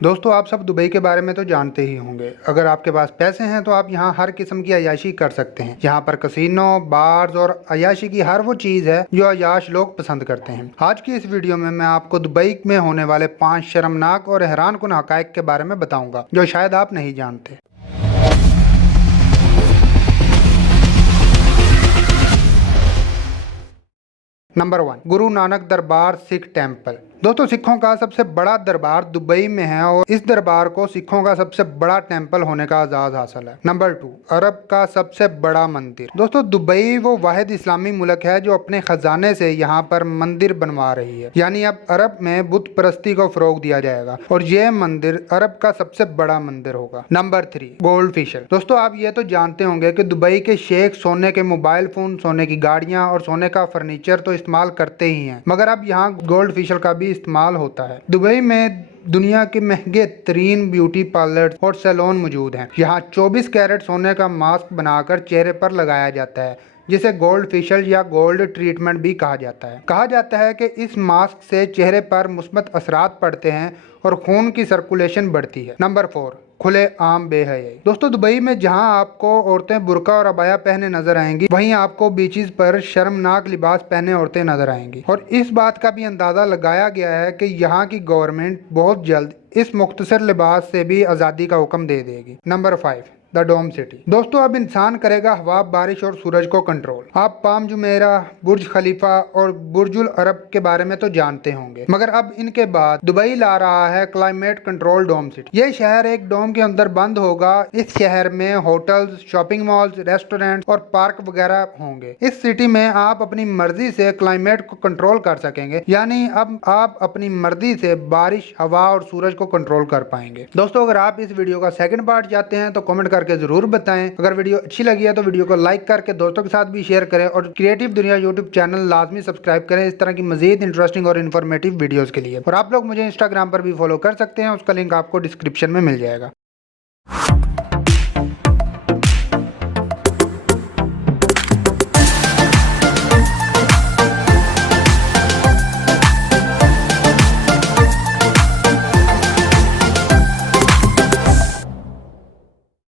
दोस्तों आप सब दुबई के बारे में तो जानते ही होंगे। अगर आपके पास पैसे हैं तो आप यहाँ हर किस्म की अय्याशी कर सकते हैं। यहाँ पर कसिनो, बार्स और अय्याशी की हर वो चीज़ है जो अय्याश लोग पसंद करते हैं। आज की इस वीडियो में मैं आपको दुबई में होने वाले 5 शर्मनाक और हैरानकुन हकायक के बारे में बताऊंगा जो शायद आप नहीं जानते। नंबर 1, गुरु नानक दरबार सिख टेम्पल। दोस्तों सिखों का सबसे बड़ा दरबार दुबई में है और इस दरबार को सिखों का सबसे बड़ा टेम्पल होने का एजाज हासिल है। नंबर 2, अरब का सबसे बड़ा मंदिर। दोस्तों दुबई वो वाहिद इस्लामी मुल्क है जो अपने खजाने से यहाँ पर मंदिर बनवा रही है, यानी अब अरब में बुत परस्ती को फरोग दिया जाएगा और यह मंदिर अरब का सबसे बड़ा मंदिर होगा। Number 3, gold fisher. दोस्तों आप ये तो जानते होंगे कि दुबई के शेख सोने के मोबाइल फोन, सोने की गाड़ियां और सोने का फर्नीचर तो इस्तेमाल करते ही हैं, मगर अब यहाँ गोल्ड फेशियल का भी इस्तेमाल होता है। दुबई में दुनिया के महंगे तरीन ब्यूटी पार्लर और सैलून मौजूद हैं। यहाँ 24 कैरेट सोने का मास्क बनाकर चेहरे पर लगाया जाता है, जिसे गोल्ड फेशियल या गोल्ड ट्रीटमेंट भी कहा जाता है। कहा जाता है कि इस मास्क से चेहरे पर मुस्बत असरात पड़ते हैं और खून की सर्कुलेशन बढ़ती है। नंबर 4, खुले आम बेहयाई। दोस्तों दुबई में जहां आपको औरतें बुर्का और अबाया पहने नजर आएंगी, वहीं आपको बीचेस पर शर्मनाक लिबास पहने औरतें नजर आएंगी। और इस बात का भी अंदाजा लगाया गया है कि यहाँ की गवर्नमेंट बहुत जल्द इस मुख्तसर लिबास से भी आज़ादी का हुक्म दे देगी। Number 5, the dome city. दोस्तों अब इंसान करेगा हवा, बारिश और सूरज को कंट्रोल। आप पाम जुमेरा, बुर्ज खलीफा और बुर्जुल अरब के बारे में तो जानते होंगे, मगर अब इनके बाद दुबई ला रहा है क्लाइमेट कंट्रोल डोम सिटी। ये शहर एक डोम के अंदर बंद होगा। इस शहर में होटल्स, शॉपिंग मॉल्स, रेस्टोरेंट और पार्क वगैरह होंगे। इस सिटी में आप अपनी मर्जी से क्लाइमेट को कंट्रोल कर सकेंगे, यानी अब आप अपनी मर्जी से बारिश, हवा और सूरज को कंट्रोल कर पाएंगे। दोस्तों अगर आप इस वीडियो का सेकंड पार्ट चाहते हैं तो कमेंट करके जरूर बताएं। अगर वीडियो अच्छी लगी है तो वीडियो को लाइक करके दोस्तों के साथ भी शेयर करें और क्रिएटिव दुनिया यूट्यूब चैनल लाजमी सब्सक्राइब करें इस तरह की मजीद इंटरेस्टिंग और इन्फॉर्मेटिव वीडियोस के लिए। और आप लोग मुझे इंस्टाग्राम पर भी फॉलो कर सकते हैं, उसका लिंक आपको डिस्क्रिप्शन में मिल जाएगा।